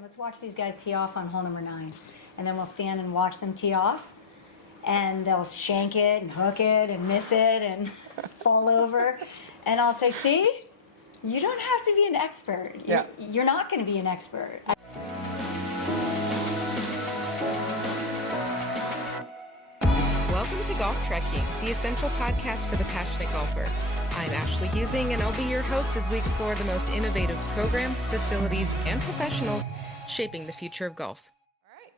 let's watch these guys tee off on hole number 9. And then we'll stand and watch them tee off. And they'll shank it and hook it and miss it and fall over. And I'll say, see, you don't have to be an expert. You're not going to be an expert. Welcome to GolfTrekking, the essential podcast for the passionate golfer. I'm Ashley Husing, and I'll be your host as we explore the most innovative programs, facilities, and professionals shaping the future of golf. All right.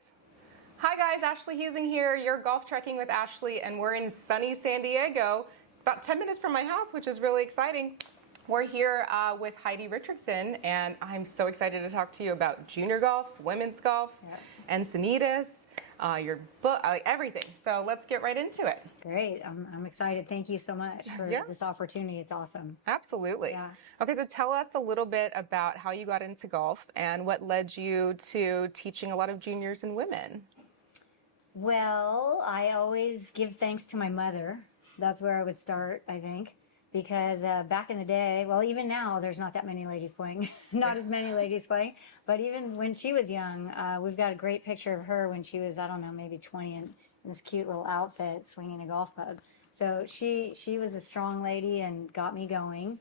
Hi guys, Ashley Husing here. You're GolfTrekking with Ashley, and we're in sunny San Diego, about 10 minutes from my house, which is really exciting. We're here with Heidi Richardson, and I'm so excited to talk to you about junior golf, women's golf, Encinitas, your book, everything. So let's get right into it. Great. I'm excited. Thank you so much for this opportunity. It's awesome. Absolutely. Yeah. Okay, so tell us a little bit about how you got into golf and what led you to teaching a lot of juniors and women. Well, I always give thanks to my mother. That's where I would start, I think. Because back in the day, well, even now, there's not that many ladies playing, not as many ladies playing. But even when she was young, we've got a great picture of her when she was, I don't know, maybe 20 in this cute little outfit swinging a golf club. So she was a strong lady and got me going.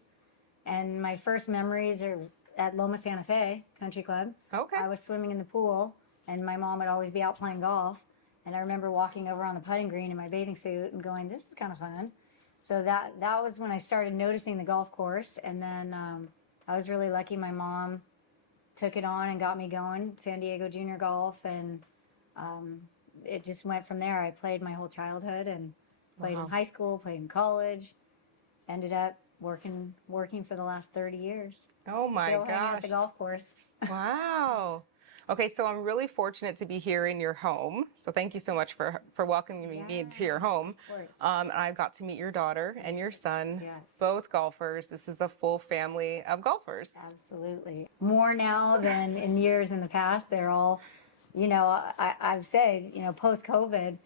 And my first memories are at Loma Santa Fe Country Club. Okay. I was swimming in the pool, and my mom would always be out playing golf. And I remember walking over on the putting green in my bathing suit and going, this is kind of fun. So that was when I started noticing the golf course, and then I was really lucky. My mom took it on and got me going, San Diego Junior Golf, and it just went from there. I played my whole childhood and played in high school, played in college, ended up working for the last 30 years. Oh my gosh. Still hanging at the golf course. Wow. Okay, so I'm really fortunate to be here in your home. So thank you so much for welcoming me to your home. Of course. And I got to meet your daughter and your son, both golfers. This is a full family of golfers. Absolutely. More now than in years in the past. They're all, I've said, post-COVID,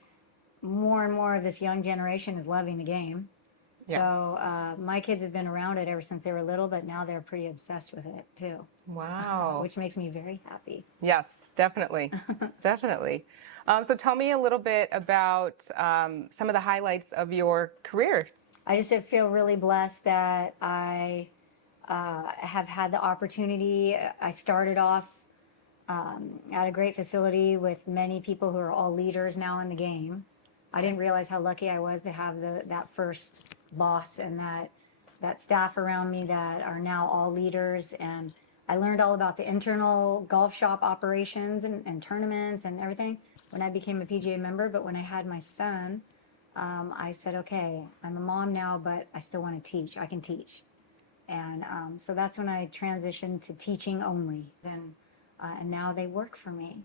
more and more of this young generation is loving the game. Yeah. So my kids have been around it ever since they were little, but now they're pretty obsessed with it too. Wow. Which makes me very happy. Yes, definitely. Definitely. So tell me a little bit about some of the highlights of your career. I just feel really blessed that I have had the opportunity. I started off at a great facility with many people who are all leaders now in the game. I didn't realize how lucky I was to have that first boss and that staff around me that are now all leaders. And I learned all about the internal golf shop operations and tournaments and everything when I became a PGA member. But when I had my son, I said, okay, I'm a mom now, but I still want to teach. I can teach. And so that's when I transitioned to teaching only. And now they work for me.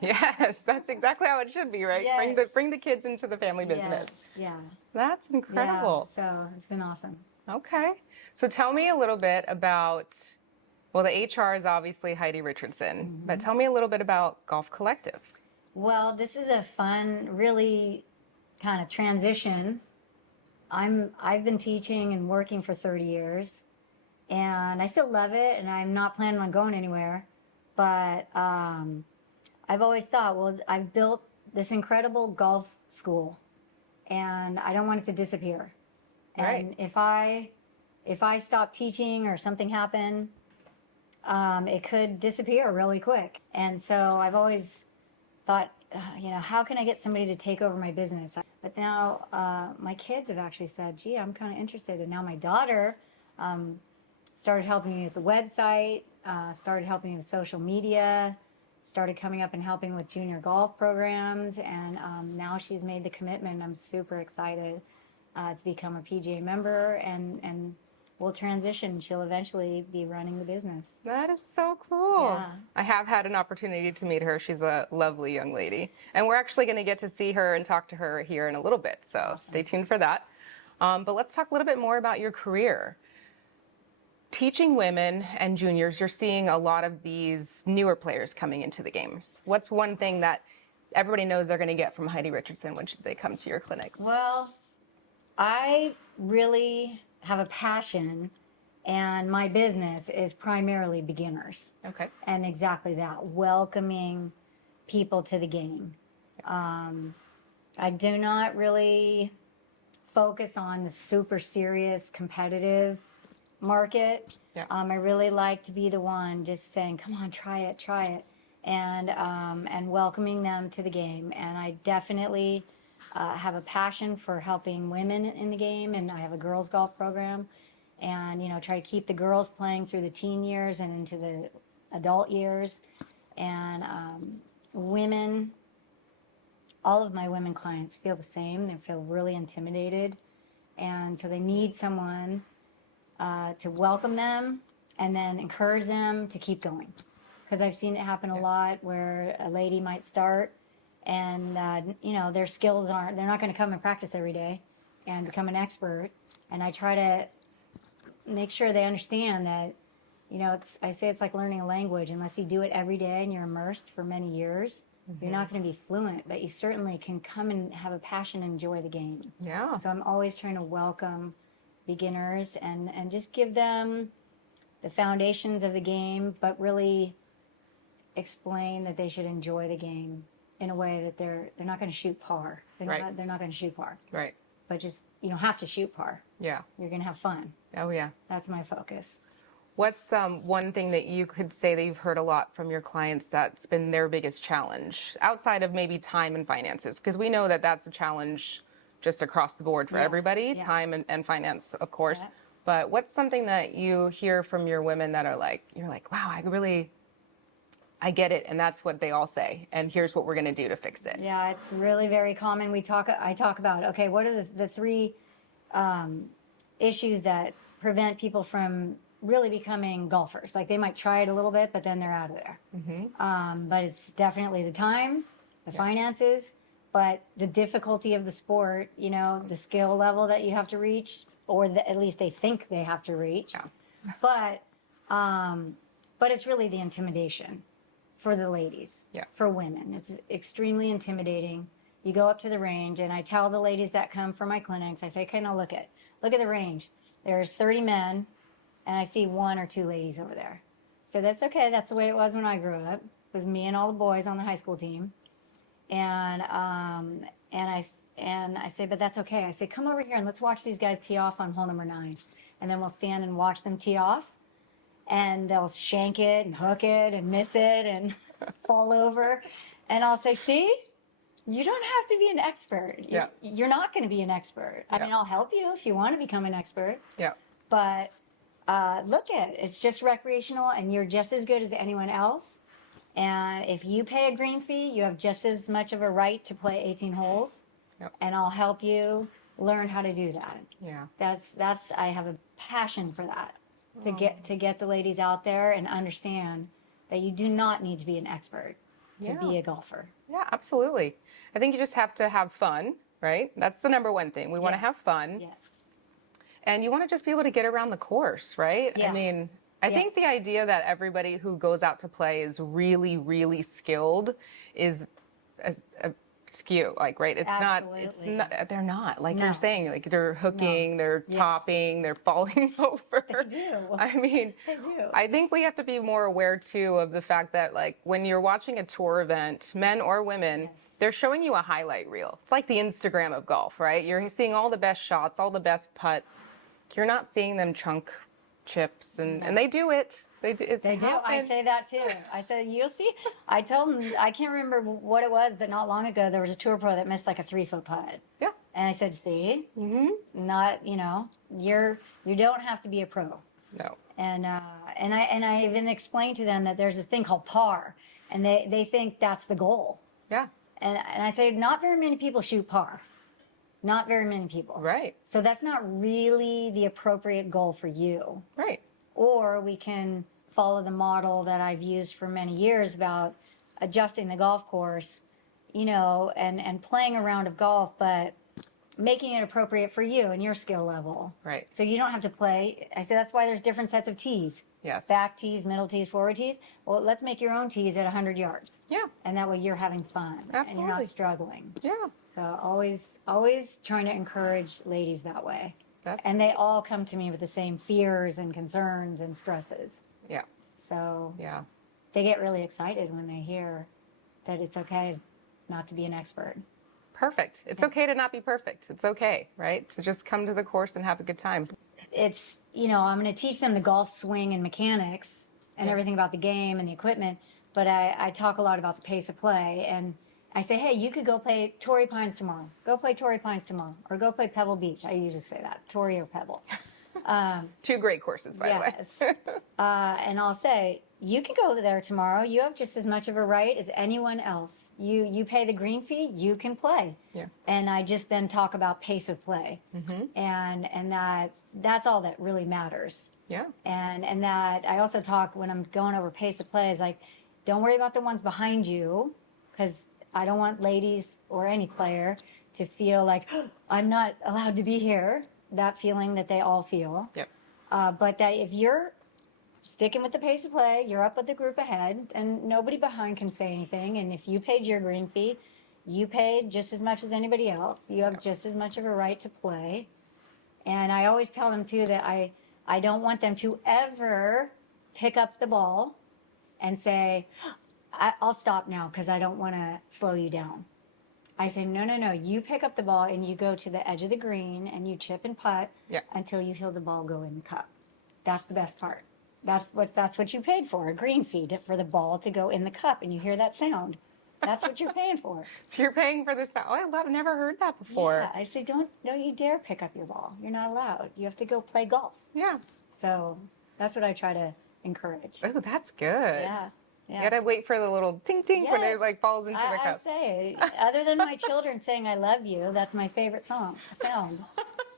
Yes, that's exactly how it should be, right? Yes. Bring the kids into the family business. Yes. Yeah. That's incredible. Yeah, so it's been awesome. Okay. So tell me a little bit about, well, the HR is obviously Heidi Richardson, but tell me a little bit about Golf Collective. Well, this is a fun, really kind of transition. I've been teaching and working for 30 years, and I still love it, and I'm not planning on going anywhere. But I've always thought, well, I've built this incredible golf school, and I don't want it to disappear. And if I stop teaching or something happened, it could disappear really quick. And so I've always thought, how can I get somebody to take over my business? But now my kids have actually said, gee, I'm kind of interested. And now my daughter started helping me with the website, started helping me with social media, started coming up and helping with junior golf programs, and now she's made the commitment. I'm super excited to become a PGA member, and we'll transition. She'll eventually be running the business. That is so cool. Yeah. I have had an opportunity to meet her. She's a lovely young lady, and we're actually going to get to see her and talk to her here in a little bit, so Stay tuned for that. But let's talk a little bit more about your career. Teaching women and juniors, you're seeing a lot of these newer players coming into the games. What's one thing that everybody knows they're going to get from Heidi Richardson when they come to your clinics? Well, I really have a passion And my business is primarily beginners. Okay. And exactly that, welcoming people to the game. I do not really focus on the super serious competitive market. Yeah. I really like to be the one just saying, come on, try it, and welcoming them to the game. And I definitely have a passion for helping women in the game, and I have a girls golf program, and try to keep the girls playing through the teen years and into the adult years. And women, all of my women clients feel the same. They feel really intimidated, and so they need someone to welcome them and then encourage them to keep going. Because I've seen it happen a lot where a lady might start and their skills they're not going to come and practice every day and become an expert. And I try to make sure they understand that I say it's like learning a language. Unless you do it every day and you're immersed for many years, you're not going to be fluent, but you certainly can come and have a passion and enjoy the game. Yeah. So I'm always trying to welcome beginners and just give them the foundations of the game, but really explain that they should enjoy the game in a way that they're not going to shoot par. They're not going to shoot par. Right. But just you don't have to shoot par. Yeah. You're going to have fun. Oh, yeah. That's my focus. What's one thing that you could say that you've heard a lot from your clients that's been their biggest challenge outside of maybe time and finances? Because we know that that's a challenge just across the board for everybody, time and finance, of course. Yeah. But what's something that you hear from your women that are like, you're like, wow, I get it, and that's what they all say, and here's what we're going to do to fix it. Yeah, it's really very common. I talk about, okay, what are the three issues that prevent people from really becoming golfers? Like they might try it a little bit, but then they're out of there. But it's definitely the time, the finances, but the difficulty of the sport, the skill level that you have to reach, or at least they think they have to reach. Yeah. But it's really the intimidation for the ladies, for women. It's extremely intimidating. You go up to the range, and I tell the ladies that come for my clinics, I say, okay, now look at the range. There's 30 men, and I see 1 or 2 ladies over there. So that's okay. That's the way it was when I grew up. It was me and all the boys on the high school team. And I say, but that's okay. I say, come over here and let's watch these guys tee off on hole number 9. And then we'll stand and watch them tee off. And they'll shank it and hook it and miss it and fall over. And I'll say, see, you don't have to be an expert. You're not going to be an expert. I mean, I'll help you if you want to become an expert. Yeah. But look at it. It's just recreational, and you're just as good as anyone else. And if you pay a green fee, you have just as much of a right to play 18 holes. Yep. And I'll help you learn how to do that. Yeah. That's I have a passion for that. To get the ladies out there and understand that you do not need to be an expert to be a golfer. Yeah, absolutely. I think you just have to have fun, right? That's the number one thing. We want to have fun. Yes. And you want to just be able to get around the course, right? Yeah. I mean, I think the idea that everybody who goes out to play is really, really skilled is a skew, like, right? It's not, they're not, like you're saying, like they're hooking, they're topping, they're falling over. They do. I mean, They do. I think we have to be more aware too of the fact that, like, when you're watching a tour event, men or women, they're showing you a highlight reel. It's like the Instagram of golf, right? You're seeing all the best shots, all the best putts. You're not seeing them chunk chips, and they do it. They do. I say that too. I said, you'll see. I told them, I can't remember what it was, but not long ago, there was a tour pro that missed like a 3-foot putt. Yeah. And I said, see, not, you don't have to be a pro. No. And I even explained to them that there's this thing called par, and they think that's the goal. Yeah. And I say, not very many people shoot par. Not very many people. Right. So that's not really the appropriate goal for you. Right. Or we can follow the model that I've used for many years about adjusting the golf course, and playing a round of golf, but making it appropriate for you and your skill level. Right. So you don't have to play. I say that's why there's different sets of tees. Yes. Back tees, middle tees, forward tees. Well, let's make your own tees at 100 yards. Yeah. And that way you're having fun. Absolutely. And you're not struggling. Yeah. So always trying to encourage ladies that way. and they all come to me with the same fears and concerns and stresses. Yeah. So Yeah. they get really excited when they hear that it's okay not to be an expert. Perfect. It's okay to not be perfect. It's okay, right? To just come to the course and have a good time. It's, I'm going to teach them the golf swing and mechanics and everything about the game and the equipment, but I talk a lot about the pace of play, and I say, hey, you could go play Torrey Pines tomorrow. Go play Torrey Pines tomorrow. Or go play Pebble Beach. I usually say that, Torrey or Pebble. 2 great courses, by the way. Yes. And I'll say, you can go there tomorrow. You have just as much of a right as anyone else. You pay the green fee, you can play. Yeah. And I just then talk about pace of play. And that's all that really matters. Yeah. And that I also talk when I'm going over pace of play is like, don't worry about the ones behind you, because I don't want ladies or any player to feel like, oh, I'm not allowed to be here. That feeling that they all feel. Yep. But that if you're sticking with the pace of play, you're up with the group ahead, and nobody behind can say anything. And if you paid your green fee, you paid just as much as anybody else. You have just as much of a right to play. And I always tell them too that I don't want them to ever pick up the ball and say, I'll stop now because I don't want to slow you down. I say, no, you pick up the ball and you go to the edge of the green and you chip and putt until you feel the ball go in the cup. That's the best part. That's what you paid for, a green fee for the ball to go in the cup, and you hear that sound. That's what you're paying for. So you're paying for the sound. Oh, never heard that before. Yeah, I say, don't you dare pick up your ball. You're not allowed. You have to go play golf. Yeah. So that's what I try to encourage. Oh, that's good. Yeah. You gotta wait for the little tink tink when it like falls into the cup. I say, other than my children saying "I love you," that's my favorite sound.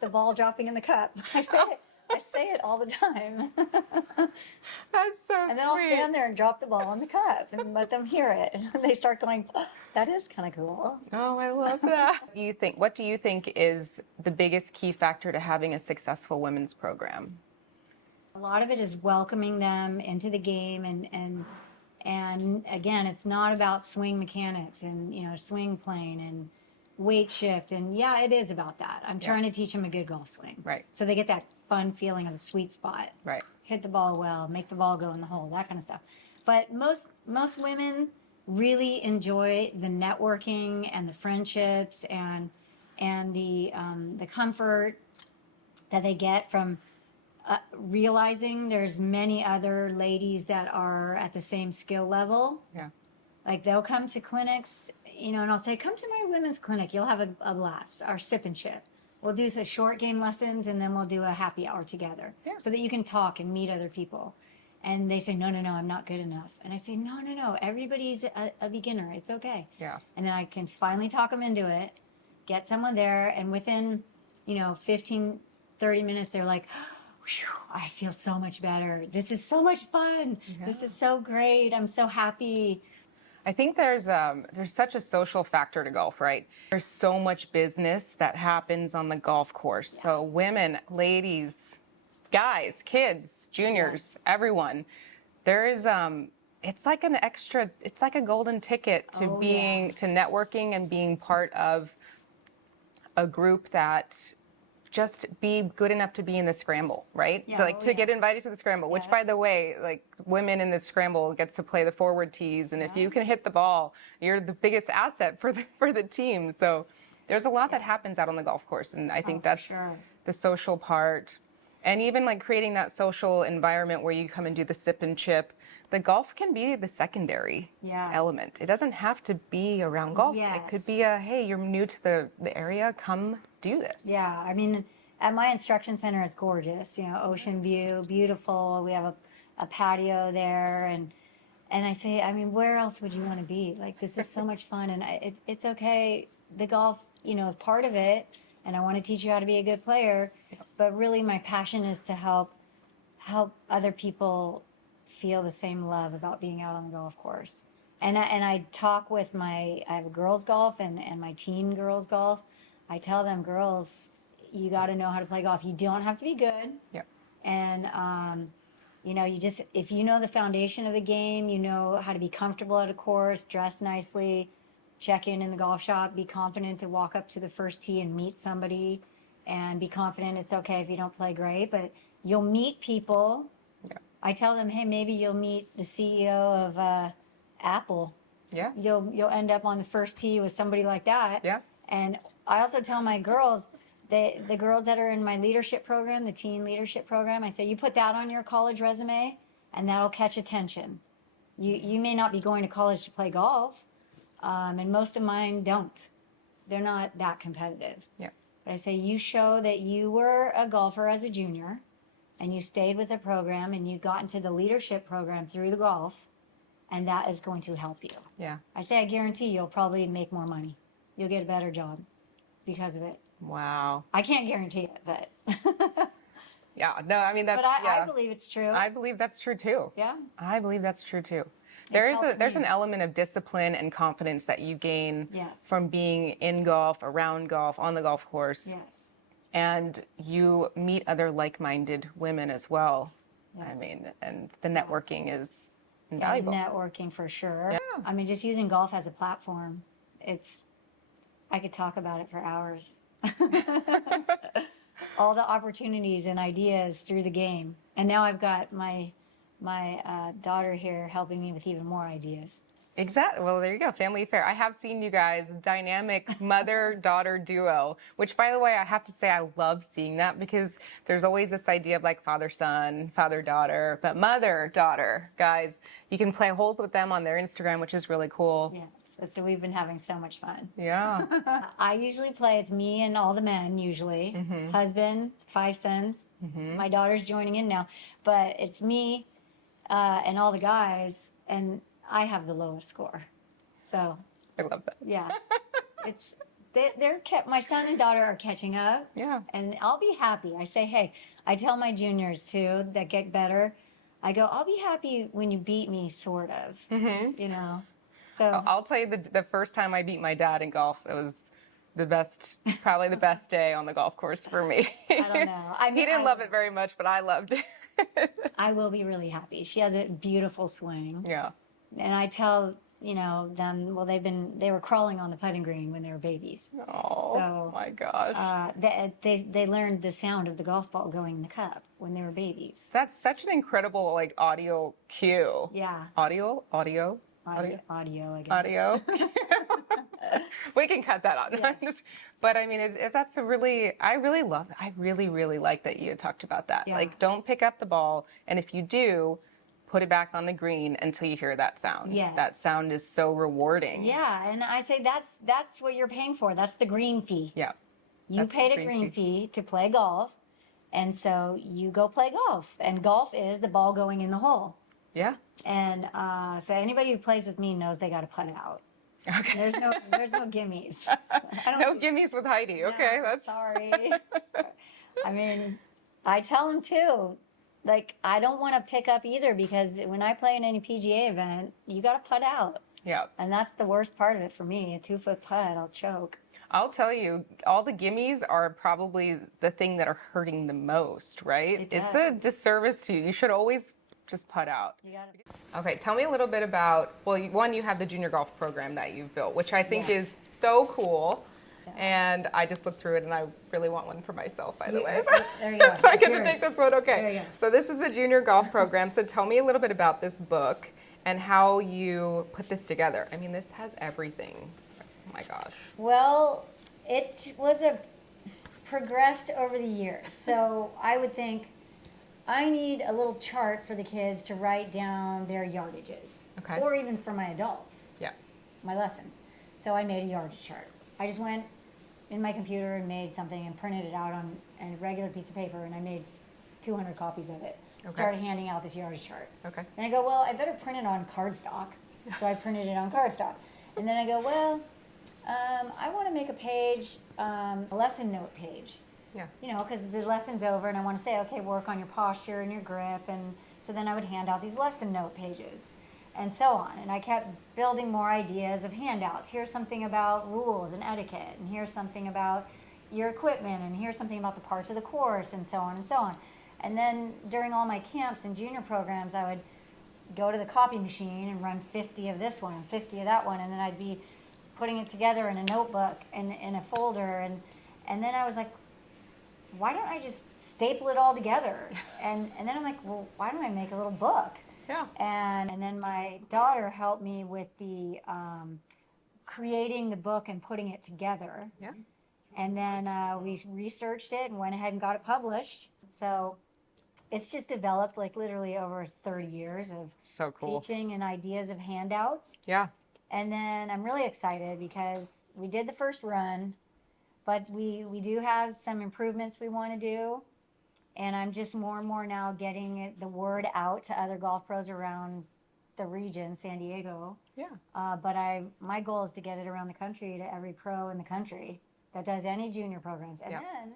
The ball dropping in the cup. I say it all the time. That's so And then I'll stand there and drop the ball in the cup and let them hear it. And they start going, oh, that is kind of cool. Oh, I love that. What do you think is the biggest key factor to having a successful women's program? A lot of it is welcoming them into the game, and again, it's not about swing mechanics and swing plane and weight shift, and it is about that. I'm trying to teach them a good golf swing, Right? So they get that fun feeling of the sweet spot, Right? Hit the ball well, make the ball go in the hole, that kind of stuff. But most women really enjoy the networking and the friendships and the comfort that they get from realizing there's many other ladies that are at the same skill level. Yeah. Like they'll come to clinics, and I'll say, come to my women's clinic. You'll have a blast. Our sip and chip. We'll do some short game lessons, and then we'll do a happy hour together so that you can talk and meet other people. And they say, no, I'm not good enough. And I say, no, everybody's a beginner. It's okay. Yeah. And then I can finally talk them into it, get someone there, and within, 15, 30 minutes, they're like, I feel so much better. This is so much fun. Yeah. This is so great. I'm so happy. I think there's such a social factor to golf, right? There's so much business that happens on the golf course. Yeah. So women, ladies, guys, kids, juniors, everyone. There is it's like a golden ticket to to networking and being part of a group that just be good enough to be in the scramble, right? Yeah, to get invited to the scramble, which by the way, like women in the scramble gets to play the forward tees. And if you can hit the ball, you're the biggest asset for the team. So there's a lot that happens out on the golf course. And I think that's the social part. And even like creating that social environment where you come and do the sip and chip, the golf can be the secondary element. It doesn't have to be around golf. Yes. It could be hey, you're new to the area, come do this. Yeah, I mean, at my instruction center, it's gorgeous. Ocean view, beautiful. We have a patio there, and I say, I mean, where else would you want to be? Like, this is so much fun, and it's okay. The golf, is part of it, and I want to teach you how to be a good player. But really, my passion is to help other people feel the same love about being out on the golf course. And I talk with I have a girls golf and my teen girls golf. I tell them, girls, you got to know how to play golf. You don't have to be good. Yep. And, if you know the foundation of the game, you know how to be comfortable at a course, dress nicely, check in the golf shop, be confident to walk up to the first tee and meet somebody and be confident. It's okay if you don't play great, but you'll meet people. Yeah. I tell them, hey, maybe you'll meet the CEO of Apple. Yeah. You'll end up on the first tee with somebody like that. Yeah. And I also tell my girls, the girls that are in my leadership program, the teen leadership program, I say, you put that on your college resume and that'll catch attention. You may not be going to college to play golf, and most of mine don't. They're not that competitive. Yeah. But I say, you show that you were a golfer as a junior and you stayed with the program and you got into the leadership program through the golf, and that is going to help you. Yeah. I say, I guarantee you'll probably make more money. You'll get a better job because of it. Wow. I can't guarantee it, but Yeah. No, I mean, that's, but I yeah. believe it's true. I believe that's true too. Yeah. I believe that's true too. helped There's me. an element of discipline and confidence that you gain Yes. from being in golf, around golf, on the golf course. Yes. And you meet other like-minded women as well. I Yes. mean, and the networking is Yeah, invaluable. networking for sure. Yeah. I mean, just using golf as a platform, I could talk about it for hours. All the opportunities and ideas through the game. And now I've got my daughter here helping me with even more ideas. Exactly. Well, there you go. Family affair. I have seen you guys, dynamic mother-daughter duo, which, by the way, I have to say I love seeing that because there's always this idea of like father-son, father-daughter, but mother-daughter. Guys, you can play holes with them on their Instagram, which is really cool. Yes. So we've been having so much fun. Yeah. I usually play, it's me and all the men usually. Husband, 5 sons. My daughter's joining in now. But it's me and all the guys, and I have the lowest score. So, I love that. yeah. My son and daughter are catching up. Yeah. And I'll be happy. I say, hey, I tell my juniors too that get better, I go, I'll be happy when you beat me, sort of. You know? So, I'll tell you the first time I beat my dad in golf, it was the best, probably the best day on the golf course for me. I don't know. He didn't love it very much, but I loved it. I will be really happy. She has a beautiful swing. Yeah. And I tell, them, well, they were crawling on the putting green when they were babies. Oh, So, my gosh. They learned the sound of the golf ball going in the cup when they were babies. That's such an incredible, like, audio cue. Yeah. Audio, I guess. Audio. We can cut that out. Yes. But I mean, that's I really love it. I really, really like that you talked about that. Yeah. Like, don't pick up the ball. And if you do, put it back on the green until you hear that sound. Yes. That sound is so rewarding. Yeah, and I say that's what you're paying for. That's the green fee. Yeah. You That's paid the a green green fee to play golf, and so you go play golf. And golf is the ball going in the hole. Yeah. And so anybody who plays with me knows they got to putt it out. Okay. There's no gimmies. No gimmies with Heidi. Okay. No, That's sorry. I mean, I tell them too. Like, I don't want to pick up either because when I play in any PGA event, you got to putt out. yeah. And that's the worst part of it for me. A 2-foot putt, I'll choke. I'll tell you, all the gimmies are probably the thing that are hurting the most, right? It's a disservice to you. You should always just putt out. You gotta... Okay, tell me a little bit about, well, one, you have the junior golf program that you've built, which I think Yes. is so cool. And I just looked through it and I really want one for myself, by the way. There you go. So I It's get to yours. take this one, okay. There you go. So this is the junior golf program. So tell me a little bit about this book and how you put this together. I mean, this has everything. Oh my gosh. Well, it was progressed over the years. So I would think I need a little chart for the kids to write down their yardages. Okay. Or even for my adults, Yeah. my lessons. So I made a yardage chart. I just went in my computer and made something and printed it out on a regular piece of paper, and I made 200 copies of it. Okay. Started handing out this yardage chart. Okay. And I go, well, I better print it on cardstock. So I printed it on cardstock. And then I go, well, I want to make a page, a lesson note page. Yeah. Because the lesson's over and I want to say, okay, work on your posture and your grip. And so then I would hand out these lesson note pages and so on. And I kept building more ideas of handouts. Here's something about rules and etiquette. And here's something about your equipment. And here's something about the parts of the course and so on and so on. And then during all my camps and junior programs, I would go to the copy machine and run 50 of this one and 50 of that one. And then I'd be putting it together in a notebook and in a folder. And then I was like, why don't I just staple it all together? And then I'm like, well, why don't I make a little book? Yeah. And then my daughter helped me with the creating the book and putting it together. Yeah. And then we researched it and went ahead and got it published. So it's just developed like literally over 30 years of So cool. teaching and ideas of handouts. Yeah. And then I'm really excited because we did the first run, but we do have some improvements we want to do. And I'm just more and more now getting the word out to other golf pros around the region, San Diego. Yeah. But my goal is to get it around the country to every pro in the country that does any junior programs. And then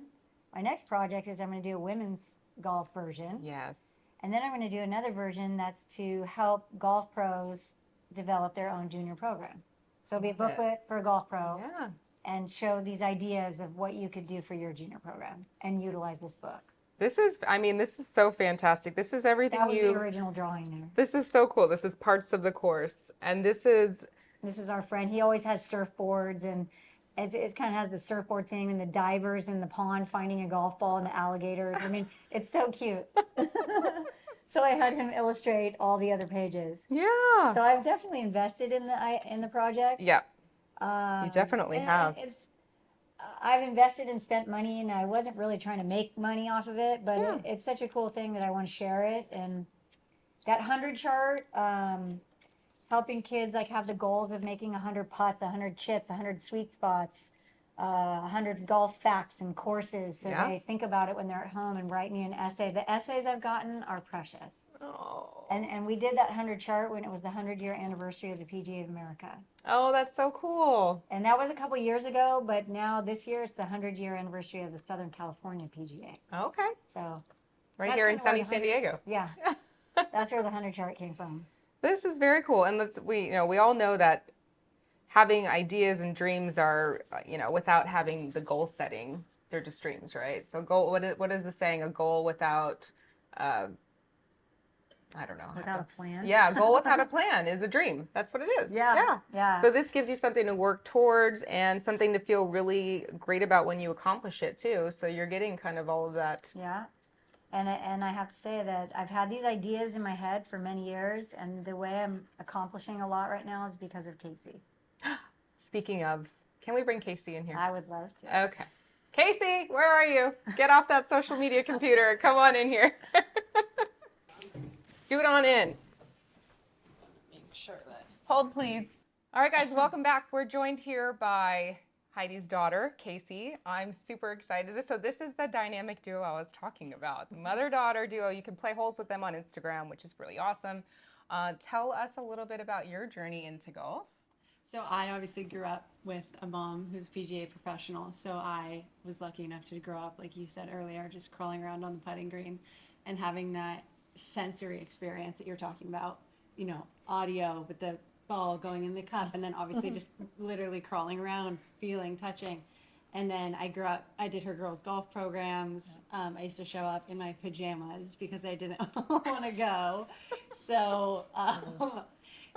my next project is I'm going to do a women's golf version. Yes. And then I'm going to do another version that's to help golf pros develop their own junior program. So it'll be a booklet for a golf pro Yeah. and show these ideas of what you could do for your junior program and utilize this book. This is so fantastic. This is everything That was the original drawing there. This is so cool. This is parts of the course. And this is our friend. He always has surfboards, and it kind of has the surfboard thing and the divers in the pond finding a golf ball and the alligators. I mean, it's so cute. So I had him illustrate all the other pages. Yeah. So I've definitely invested in the project. Yeah. You definitely have. I've invested and spent money, and I wasn't really trying to make money off of it, but Yeah. it's such a cool thing that I want to share it. And that 100 chart, helping kids like have the goals of making 100 putts, 100 chips, 100 sweet spots, 100 golf facts and courses. So Yeah. they think about it when they're at home and write me an essay. The essays I've gotten are precious. Oh. And we did that 100 chart when it was the 100-year anniversary of the PGA of America. Oh, that's so cool. And that was a couple years ago, but now this year it's the 100-year anniversary of the Southern California PGA. Okay. So Right that's here in kinda where sunny the San Diego. yeah, that's where the 100 chart came from. This is very cool. And we all know that having ideas and dreams are, without having the goal setting, they're just dreams, right? So what is the saying? A goal without, I don't know. Without a plan. Yeah, a goal without a plan is a dream. That's what it is. Yeah. So this gives you something to work towards and something to feel really great about when you accomplish it too. So you're getting kind of all of that. Yeah. And I have to say that I've had these ideas in my head for many years, and the way I'm accomplishing a lot right now is because of Casey. Speaking of, can we bring Casey in here? I would love to. Okay. Casey, where are you? Get off that social media computer. Come on in here. Scoot on in. Make sure that. Hold, please. All right, guys, welcome back. We're joined here by Heidi's daughter, Casey. I'm super excited. So this is the dynamic duo I was talking about, the mother-daughter duo. You can play holes with them on Instagram, which is really awesome. Tell us a little bit about your journey into golf. So I obviously grew up with a mom who's a PGA professional. So I was lucky enough to grow up, like you said earlier, just crawling around on the putting green and having that sensory experience that you're talking about, audio with the ball going in the cup, and then obviously just literally crawling around, feeling, touching. And then I grew up, I did her girls' golf programs. I used to show up in my pajamas because I didn't want to go. So,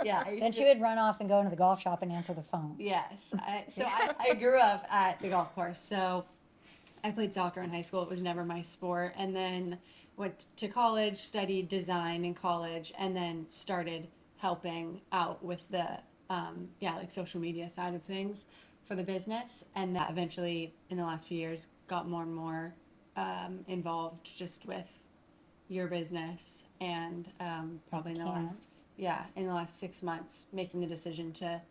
yeah. Then she would run off and go into the golf shop and answer the phone. Yes. I grew up at the golf course. So I played soccer in high school. It was never my sport. And then went to college, studied design in college, and then started helping out with the, social media side of things for the business. And that eventually, in the last few years, got more and more involved just with your business. And probably in the last 6 months, making the decision to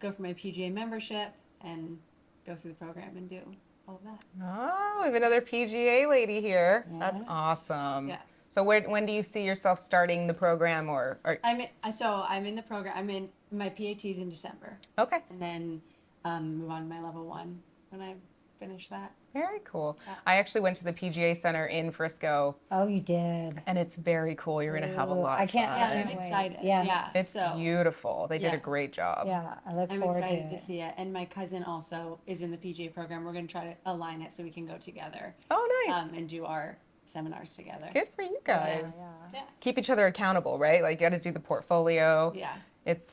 go for my PGA membership and go through the program and do all of that. Oh, we have another PGA lady here. Yeah. That's awesome. Yeah. So when do you see yourself starting the program or I'm in the program. I'm in my PATs in December, Okay. and then move on to my level 1 when I finish that. Very cool. Yeah. I actually went to the PGA Center in Frisco, Oh, you did. and it's very cool. You're going to have a Ooh, lot I of can't- fun. Yeah, can't I'm wait. excited. Yeah. It's so beautiful. They did a Yeah. great job. Yeah, I look I'm forward excited to to see it. And my cousin also is in the PGA program. We're going to try to align it so we can go together Oh, nice. and do our seminars together. Good for you guys. Yeah. Yeah. Keep each other accountable, right? Like you got to do the portfolio. Yeah. It's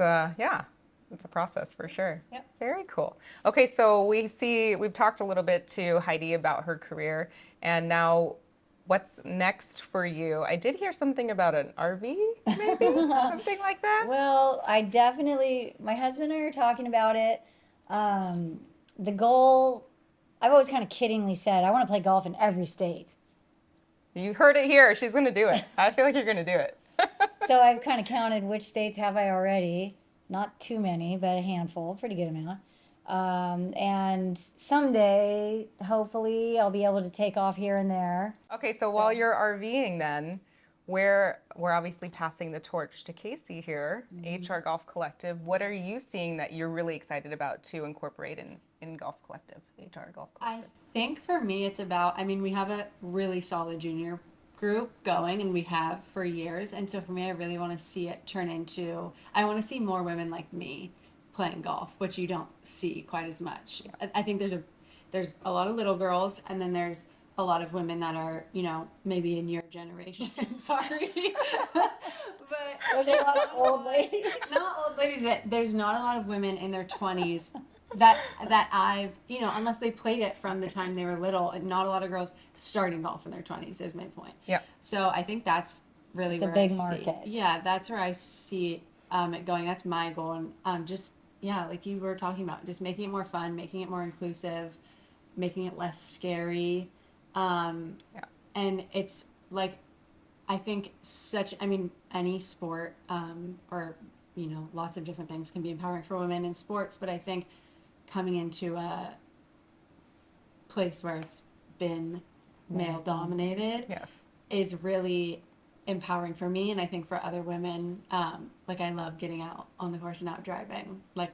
it's a process for sure. Yep. Very cool. Okay, so we've talked a little bit to Heidi about her career, and now what's next for you? I did hear something about an RV, maybe? Something like that? Well, my husband and I are talking about it. The goal, I've always kind of kiddingly said, I want to play golf in every state. You heard it here. She's going to do it. I feel like you're going to do it. So I've kind of counted which states have I already. Not too many, but a handful, pretty good amount. And someday, hopefully, I'll be able to take off here and there. Okay, so while you're RVing then, we're obviously passing the torch to Casey here, HR Golf Collective. What are you seeing that you're really excited about to incorporate in Golf Collective, HR Golf I Collective? think for me, it's about, I mean, we have a really solid junior group going, and we have for years. And so for me, I really want to see it turn into, I want to see more women like me playing golf, which you don't see quite as much. I think there's a lot of little girls, and then there's a lot of women that are, maybe in your generation. Sorry. But There's a lot of old ladies. not old ladies, but there's not a lot of women in their 20s that I've, unless they played it from the time they were little, and not a lot of girls starting golf in their 20s is my point. Yeah. So I think that's really It's a where big I see, market. yeah, that's where I see it going. That's my goal. And just, yeah, like you were talking about, just making it more fun, making it more inclusive, making it less scary. And it's like, I think any sport, or, lots of different things can be empowering for women in sports, but I think coming into a place where it's been male dominated Yes. is really empowering for me, and I think for other women. Like, I love getting out on the course and out driving, like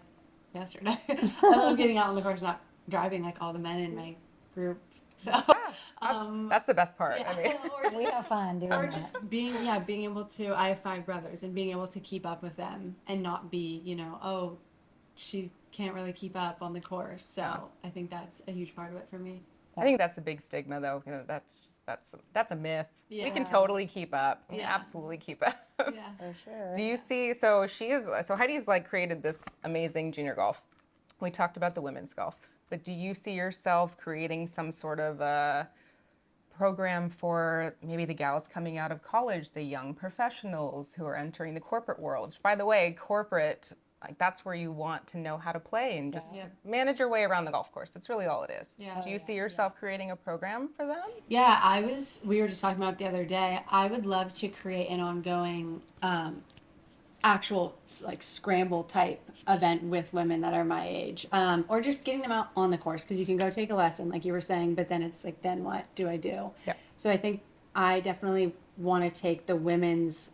yesterday. I love getting out on the course and out driving, like all the men in my group. So That's the best part. yeah. I mean, Or We have fun doing or that. just being able to, I have 5 brothers, and being able to keep up with them and not be, oh, she can't really keep up on the course. So I think that's a huge part of it for me. I think that's a big stigma, though. That's a myth. We can Yeah. totally keep up. We can Yeah. absolutely keep up. Yeah. For sure. Do you see? So Heidi's created this amazing junior golf. We talked about the women's golf, but do you see yourself creating some sort of a program for maybe the gals coming out of college, the young professionals who are entering the corporate world? By the way, corporate, that's where you want to know how to play and just manage your way around the golf course. That's really all it is. Yeah. Do you see yourself creating a program for them? Yeah, we were just talking about it the other day. I would love to create an ongoing, actual scramble type event with women that are my age, or just getting them out on the course, because you can go take a lesson like you were saying, but then it's like, then what do I do? Yeah. So I think I definitely want to take the women's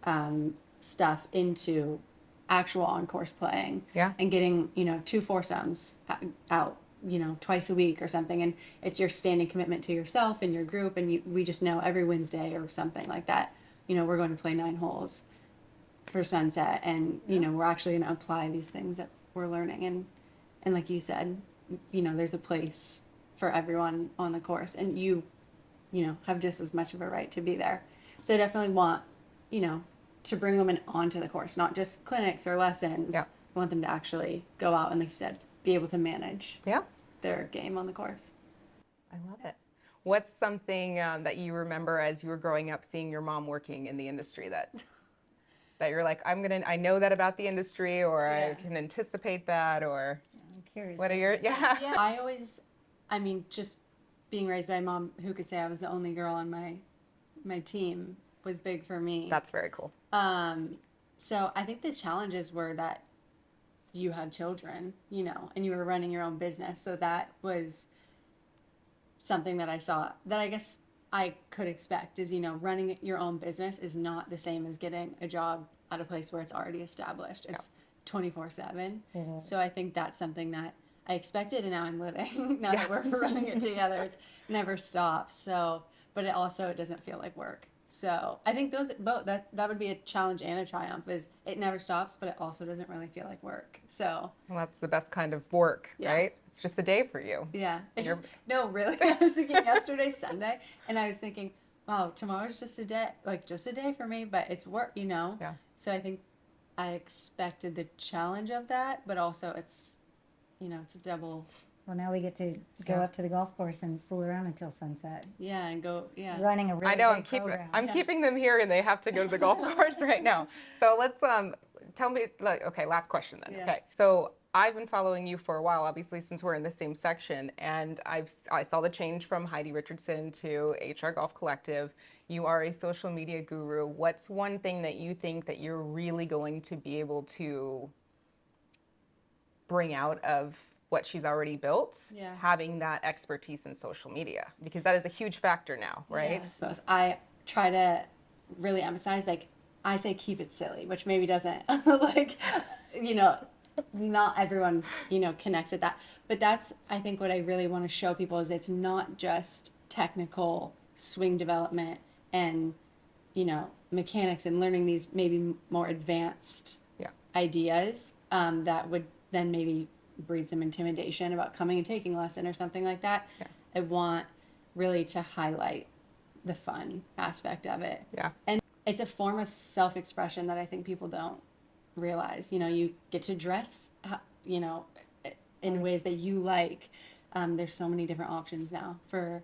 stuff into actual on-course playing, and getting 2 foursomes out twice a week or something, and it's your standing commitment to yourself and your group, and we just know every Wednesday or something like that, we're going to play 9 holes for sunset, and we're actually going to apply these things that we're learning, and like you said, there's a place for everyone on the course, and you have just as much of a right to be there. So I definitely want to bring women onto the course, not just clinics or lessons. I want them to actually go out and, like you said, be able to manage their game on the course. I love it. What's something that you remember as you were growing up, seeing your mom working in the industry that you're like, I know that about the industry, or I can anticipate that, or I'm curious. what are your, I always, just being raised by a mom who could say I was the only girl on my team was big for me. That's very cool. So I think the challenges were that you had children, and you were running your own business. So that was something that I saw that I guess I could expect is, running your own business is not the same as getting a job at a place where it's already established. It's 24/7. So I think that's something that I expected, and now I'm living. Now that we're running it together, it never stops. So, but it doesn't feel like work. So I think those both that would be a challenge and a triumph. Is it never stops, but it also doesn't really feel like work. So Well, that's the best kind of work, right? It's just a day for you. yeah, it's just no, really. I was thinking yesterday's Sunday, and I was thinking, wow, tomorrow's just a day, just a day for me, but it's work, Yeah. So I think I expected the challenge of that, but also it's it's a double. Well, now we get to go up to the golf course and fool around until sunset. Yeah, and go. Yeah. Running a really I know big program. I'm keeping them here, and they have to go to the golf course right now. So let's tell me. Okay, last question then. Yeah. Okay, so I've been following you for a while, obviously, since we're in the same section, and I saw the change from Heidi Richardson to HR Golf Collective. You are a social media guru. What's one thing that you think that you're really going to be able to bring out of what she's already built, having that expertise in social media? Because that is a huge factor now, right? Yes. I try to really emphasize, like, I say keep it silly, which maybe doesn't, like, not everyone, connects with that. But that's, I think, what I really want to show people is it's not just technical swing development and, mechanics and learning these maybe more advanced ideas that would then maybe breed some intimidation about coming and taking a lesson or something like that. Yeah. I want really to highlight the fun aspect of it. Yeah. And it's a form of self-expression that I think people don't realize. You get to dress, in ways that you like. There's so many different options now for,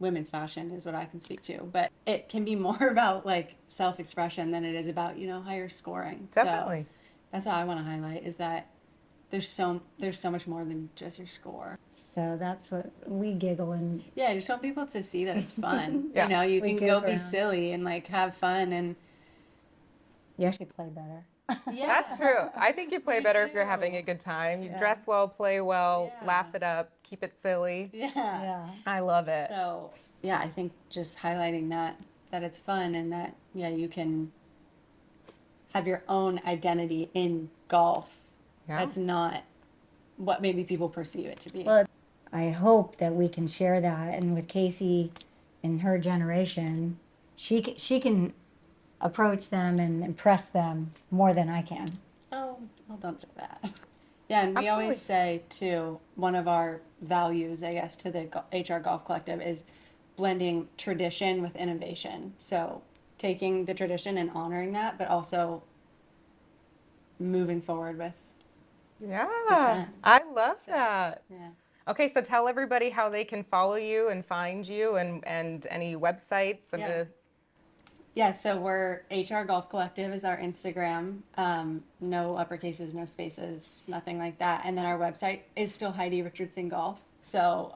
women's fashion is what I can speak to. But it can be more about like self-expression than it is about, higher scoring. Definitely. So that's what I want to highlight is that there's so much more than just your score. So that's what we giggle and Yeah, I just want people to see that it's fun. Yeah. You We can goof go be around. silly and like have fun and you actually play better. yeah. That's true. I think you play Me better if you're too. having a good time. You Yeah. dress well, play well, Yeah. laugh it up, keep it silly. Yeah. Yeah. I love it. So yeah, I think just highlighting that it's fun and that you can have your own identity in golf. Yeah. That's not what maybe people perceive it to be. Well, I hope that we can share that, and with Casey and her generation, she can approach them and impress them more than I can. Oh, well, don't say that. Yeah, and we Absolutely. always say, too, one of our values, I guess, to the HR Golf Collective is blending tradition with innovation. So taking the tradition and honoring that, but also moving forward with, Yeah, times. I love that. yeah. Okay, so tell everybody how they can follow you and find you and any websites. Yeah, so we're HR Golf Collective is our Instagram. No uppercases, no spaces, nothing like that. And then our website is still Heidi Richardson Golf. So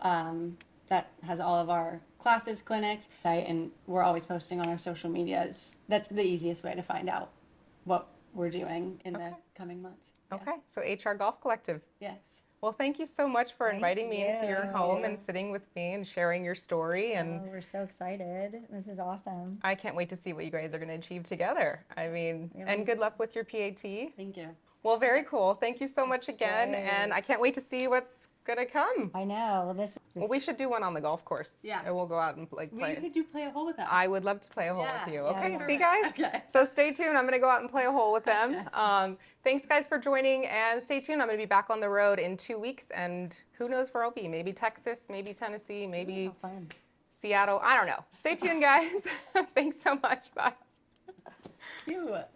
that has all of our classes, clinics, and we're always posting on our social medias. That's the easiest way to find out what we're doing in the coming months. Yeah. Okay, so HR Golf Collective. Yes. Well, thank you so much for Thank inviting me into your you. home and sitting with me and sharing your story. And Oh, we're so excited. This is awesome. I can't wait to see what you guys are going to achieve together. I mean, Really? and good luck with your PAT. Thank you. Well, very cool. Thank you so much That's again. great. And I can't wait to see what's going to come. I know. Well, we should do one on the golf course. Yeah. And we'll go out and We play. could play a hole with us. I would love to play a hole Yeah. with you. Yeah, Okay, yeah. see guys? Okay. So stay tuned. I'm going to go out and play a hole with them. Okay. Thanks guys for joining, and stay tuned. I'm going to be back on the road in 2 weeks, and who knows where I'll be. Maybe Texas, maybe Tennessee, maybe How fun. Seattle. I don't know. Stay tuned, guys. Thanks so much. Bye. Cute.